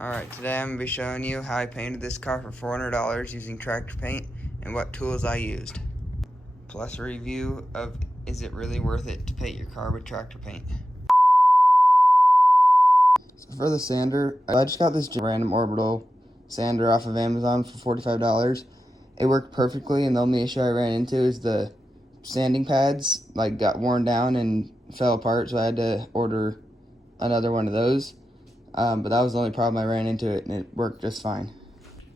Alright, today I'm going to be showing you how I painted this car for $400 using tractor paint and what tools I used. Plus a review of is it really worth it to paint your car with tractor paint. So for the sander, I just got this random orbital sander off of Amazon for $45. It worked perfectly, and the only issue I ran into is the sanding pads got worn down and fell apart, so I had to order another one of those. But that was the only problem I ran into it, and it worked just fine.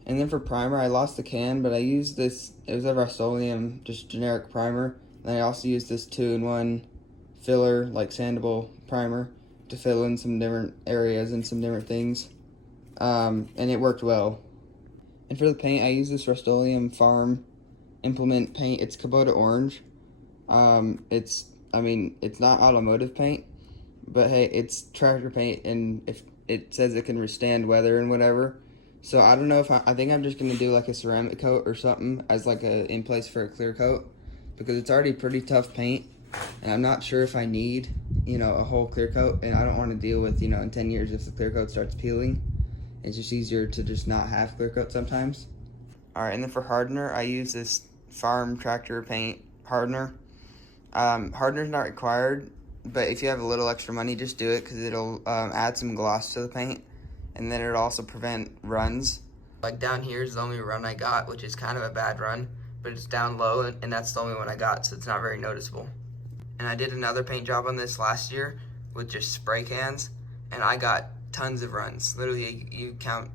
And then for primer, I lost the can, but I used this, it was a Rust-Oleum, just generic primer. And I also used this 2-in-1 filler, sandable primer, to fill in some different areas and some different things. And it worked well. And for the paint, I used this Rust-Oleum Farm Implement paint. It's Kubota Orange. It's not automotive paint, but hey, it's tractor paint, and if it says it can withstand weather and whatever. So I don't know if I think I'm just gonna do a ceramic coat or something as a in place for a clear coat, because it's already pretty tough paint, and I'm not sure if I need a whole clear coat, and I don't want to deal with in 10 years if the clear coat starts peeling. It's just easier to just not have clear coat sometimes. All right, and then for hardener, I use this Farm Tractor Paint hardener. Hardener's not required, but if you have a little extra money, just do it, because it'll add some gloss to the paint, and then it'll also prevent runs. Down here is the only run I got, which is kind of a bad run, but it's down low, and that's the only one I got, so it's not very noticeable. And I did another paint job on this last year with just spray cans, and I got tons of runs. Literally, you count,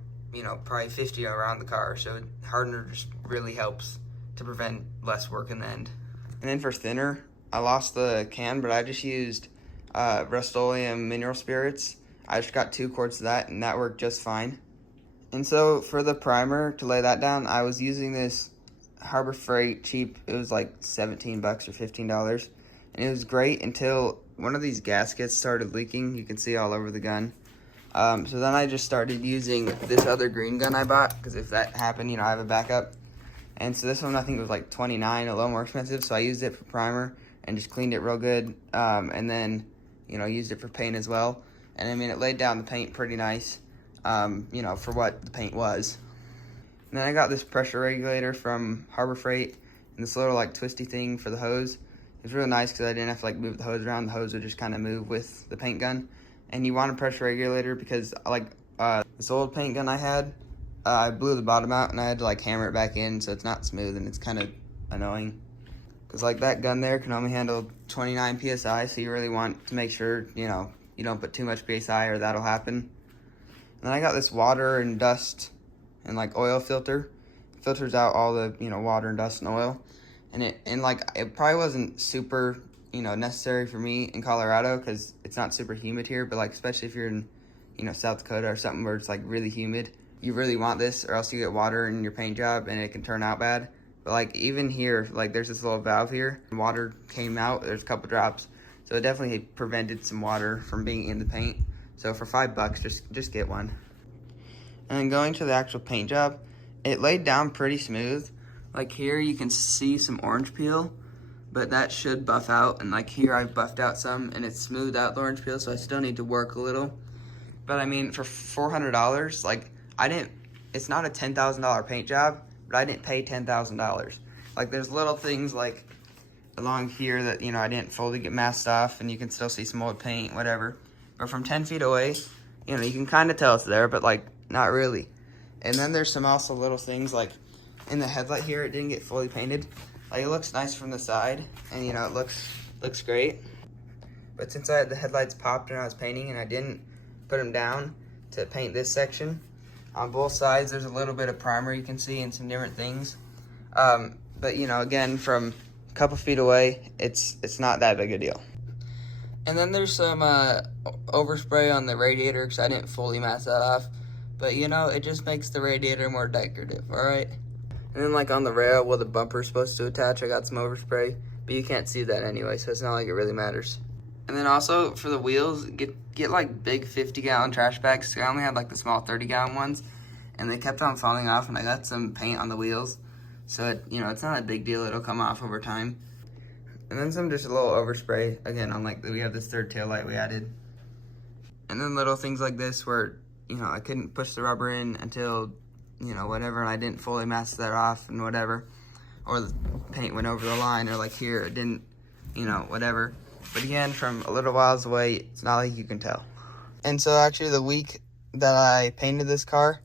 probably 50 around the car, so hardener just really helps to prevent less work in the end. And then for thinner, I lost the can, but I just used Rust-Oleum mineral spirits. I just got 2 quarts of that, and that worked just fine. And so for the primer, to lay that down, I was using this Harbor Freight cheap. It was like $17 or $15, and it was great until one of these gaskets started leaking. You can see all over the gun. So then I just started using this other green gun I bought, because if that happened, I have a backup. And so this one, I think it was like $29, a little more expensive, so I used it for primer and just cleaned it real good, and then, used it for paint as well. And I mean, it laid down the paint pretty nice, for what the paint was. And then I got this pressure regulator from Harbor Freight, and this little twisty thing for the hose. It was really nice because I didn't have to move the hose around. The hose would just kind of move with the paint gun. And you want a pressure regulator because this old paint gun I had, I blew the bottom out and I had to hammer it back in, so it's not smooth, and it's kind of annoying. Because that gun there can only handle 29 PSI, so you really want to make sure, you don't put too much PSI or that'll happen. And then I got this water and dust and oil filter. It filters out all the, water and dust and oil. And it probably wasn't super, necessary for me in Colorado because it's not super humid here, but especially if you're in, South Dakota or something where it's really humid, you really want this, or else you get water in your paint job and it can turn out bad. But even here, there's this little valve here, and water came out, there's a couple drops, so it definitely prevented some water from being in the paint. So for $5, just get one. And then going to the actual paint job, it laid down pretty smooth. Here you can see some orange peel, but that should buff out, and here I've buffed out some, and it's smoothed out the orange peel, so I still need to work a little. But I mean, for $400, it's not a $10,000 paint job, but I didn't pay $10,000. There's little things along here that, I didn't fully get masked off, and you can still see some old paint, whatever. But from 10 feet away, you can kind of tell it's there, but not really. And then there's some also little things in the headlight here, it didn't get fully painted. It looks nice from the side, and it looks great. But since I had the headlights popped when I was painting, and I didn't put them down to paint this section, on both sides there's a little bit of primer you can see and some different things. But again, from a couple feet away, it's not that big a deal. And then there's some overspray on the radiator because I didn't fully mask that off. But it just makes the radiator more decorative, alright? And then on the rail where the bumper's supposed to attach, I got some overspray, but you can't see that anyway, so it's not like it really matters. And then also for the wheels, get big 50-gallon trash bags. I only had the small 30-gallon ones, and they kept on falling off, and I got some paint on the wheels, so it's not a big deal. It'll come off over time. And then some just a little overspray again on we have this third tail light we added. And then little things like this where you know, I couldn't push the rubber in until, you know, whatever, and I didn't fully mask that off and whatever, or the paint went over the line, or like here, it didn't, you know, whatever. But again, from a little whiles away, it's not like you can tell. And so actually the week that I painted this car,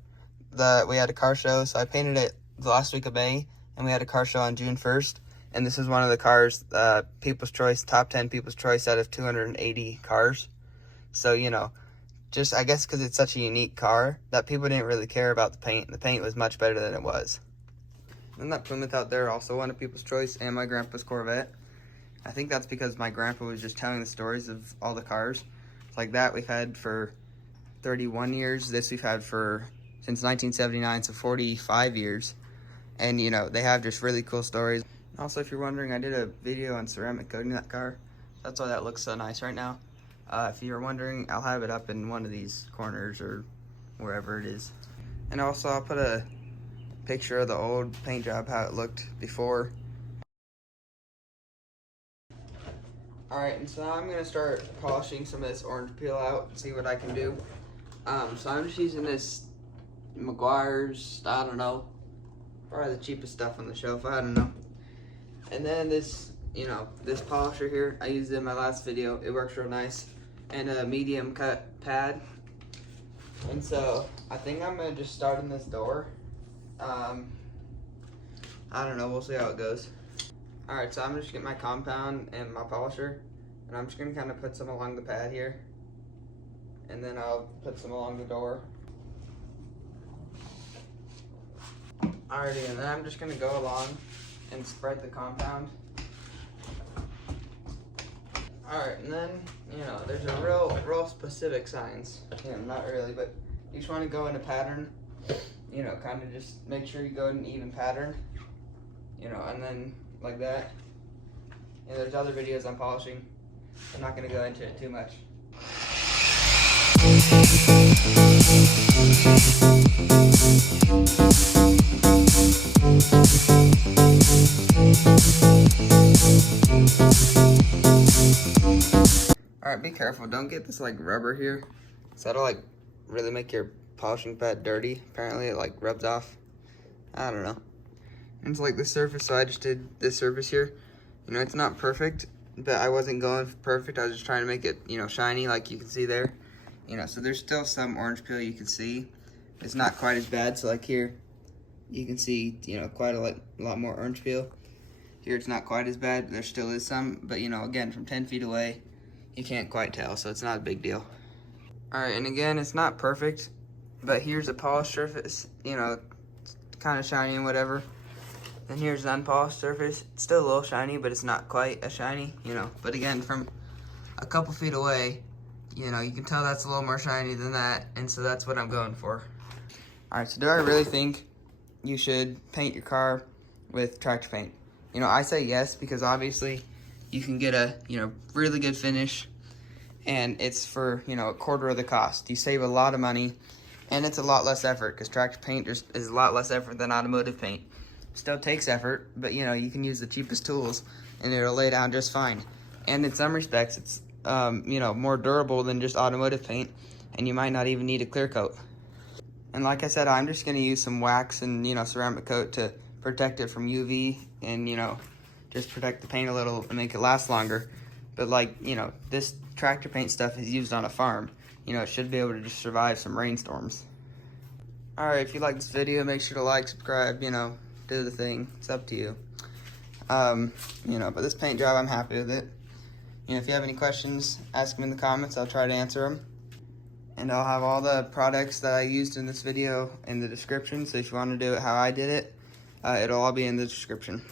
we had a car show, so I painted it the last week of May, and we had a car show on June 1st, and this is one of the cars, People's Choice, top 10 People's Choice out of 280 cars. So, you know, just, I guess because it's such a unique car, that people didn't really care about the paint. The paint was much better than it was. And that Plymouth out there also won a People's Choice, and my grandpa's Corvette. I think that's because my grandpa was just telling the stories of all the cars. Like that we've had for 31 years. This we've had since 1979, so 45 years. And, you know, they have just really cool stories. Also, if you're wondering, I did a video on ceramic coating that car. That's why that looks so nice right now. If you're wondering, I'll have it up in one of these corners or wherever it is. And also, I'll put a picture of the old paint job, how it looked before. Alright, and so now I'm going to start polishing some of this orange peel out and see what I can do. So I'm just using this Meguiar's, I don't know, probably the cheapest stuff on the shelf, I don't know. And then this, you know, this polisher here, I used it in my last video, it works real nice. And a medium cut pad. And so I think I'm going to just start in this door. I don't know, we'll see how it goes. Alright, so I'm just getting my compound and my polisher, and I'm just going to kind of put some along the pad here, and then I'll put some along the door. Alrighty, and then I'm just going to go along and spread the compound. Alright, and then, you know, there's a real specific signs. You know, not really, but you just want to go in a pattern, you know, kind of just make sure you go in an even pattern, you know, and then like that. And there's other videos on polishing. I'm not going to go into it too much. Alright, be careful. Don't get this like rubber here. So that'll like really make your polishing pad dirty. Apparently it like rubs off. I don't know. And it's like the surface, so I just did this surface here. You know, it's not perfect, but I wasn't going for perfect. I was just trying to make it, you know, shiny like you can see there. You know, so there's still some orange peel you can see. It's not quite as bad, so like here, you can see, you know, quite a lot more orange peel. Here it's not quite as bad, but there still is some. But, you know, again, from 10 feet away, you can't quite tell, so it's not a big deal. All right, and again, it's not perfect, but here's a polished surface, you know, kind of shiny and whatever. And here's the unpolished surface. It's still a little shiny, but it's not quite as shiny, you know. But again, from a couple feet away, you know, you can tell that's a little more shiny than that, and so that's what I'm going for. All right, so do I really think you should paint your car with tractor paint? You know, I say yes, because obviously you can get a, you know, really good finish, and it's for, you know, a quarter of the cost. You save a lot of money, and it's a lot less effort, because tractor paint is a lot less effort than automotive paint. Still takes effort, but you know, you can use the cheapest tools and it'll lay down just fine. And in some respects, it's you know, more durable than just automotive paint, and you might not even need a clear coat. And like I said, I'm just going to use some wax and, you know, ceramic coat to protect it from UV and, you know, just protect the paint a little and make it last longer. But like, you know, this tractor paint stuff is used on a farm. You know, it should be able to just survive some rainstorms. Alright, if you like this video, make sure to like, subscribe, you know, do the thing. It's up to you. You know, but this paint job, I'm happy with it. You know, if you have any questions, ask them in the comments. I'll try to answer them. And I'll have all the products that I used in this video in the description. So if you want to do it how I did it, it'll all be in the description.